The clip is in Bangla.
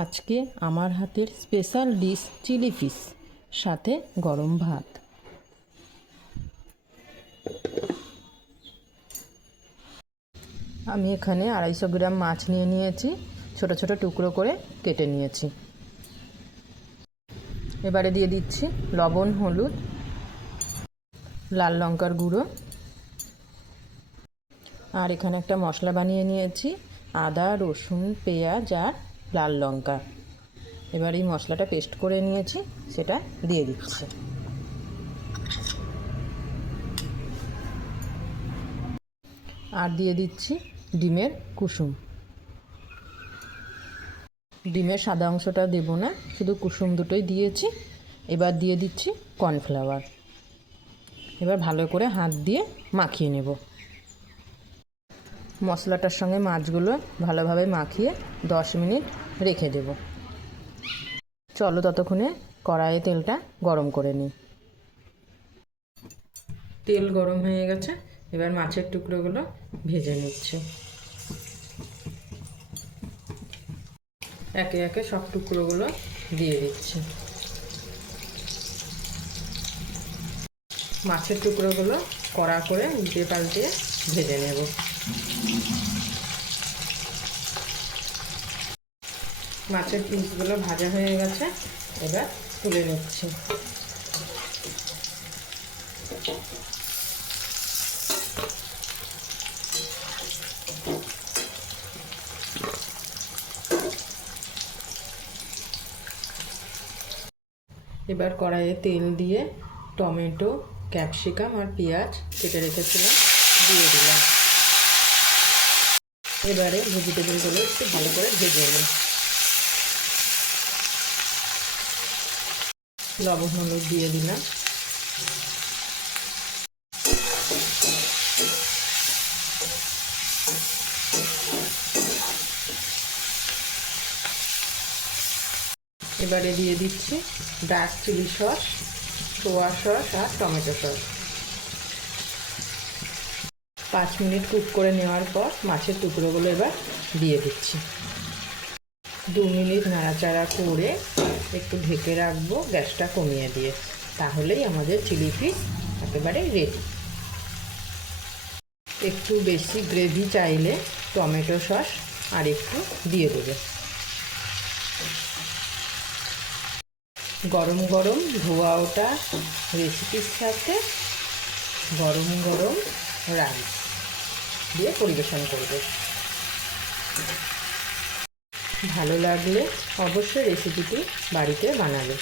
আজকে আমার হাতের স্পেশাল ডিশ চিলি ফিশ, সাথে গরম ভাত। আমি এখানে 250 গ্রাম মাছ নিয়ে নিয়েছি, ছোট ছোট টুকরো করে কেটে নিয়েছি। এবারে দিয়ে দিচ্ছি লবণ, হলুদ, লাল লঙ্কার গুঁড়ো, আর এখানে একটা মশলা বানিয়ে নিয়েছি, আদা, রসুন, পেঁয়াজ আর লাল লঙ্কা। এবার এই মশলাটা পেস্ট করে নিয়েছি, সেটা দিয়ে দিচ্ছি। আর দিয়ে দিচ্ছি ডিমের কুসুম। ডিমের সাদা অংশটা দেব না, শুধু কুসুম দুটোই দিয়েছি। এবার দিয়ে দিচ্ছি কর্নফ্লাওয়ার। এবার ভালো করে হাত দিয়ে মাখিয়ে নেব। মশলাটার সঙ্গে মাছগুলো ভালোভাবে মাখিয়ে 10 মিনিট রেখে দেব। চলো ততক্ষণে কড়াইয়ে তেলটা গরম করে নিই। তেল গরম হয়ে গেছে, এবার মাছের টুকরোগুলো ভেজে নিচ্ছি। একে একে সব টুকরোগুলো দিয়ে দিচ্ছি। মাছের টুকরোগুলো কড়া করে উল্টে পাল্টে ভেজে নেব। মাছের পিসগুলো ভাজা হয়ে গেছে, এবার তুলে নিচ্ছি। এবার কড়াইয়ে তেল দিয়ে টমেটো, ক্যাপসিকাম আর পেঁয়াজ কেটে রেখেছিলাম দিয়ে দিলাম। এবারে ভেজিটেবলগুলো একটু ভালো করে ভেজে নিই। লবণ, হলুদ দিয়ে দিলাম। এবারে দিয়ে দিচ্ছি dark chilli sauce, soya sauce আর টমেটো সস। 5 মিনিট কুক করে নেওয়ার পর মাছের টুকরোগুলো এবার দিয়ে দিচ্ছি। 2 মিনিট নাড়াচাড়া করে একটু ঢেকে রাখবো, গ্যাসটা কমিয়ে দিয়ে। তাহলেই আমাদের চিলি ফিশ একেবারে রেডি। একটু বেশি গ্রেভি চাইলে টমেটো সস আর একটু দিয়ে দেবে। গরম গরম ধোয়া ওটা রেসিপির সাথে গরম গরম রাইস দিয়ে পরিবেশন করবে। ভালো লাগলে অবশ্যই রেসিপিটি বাড়িতে বানাবে।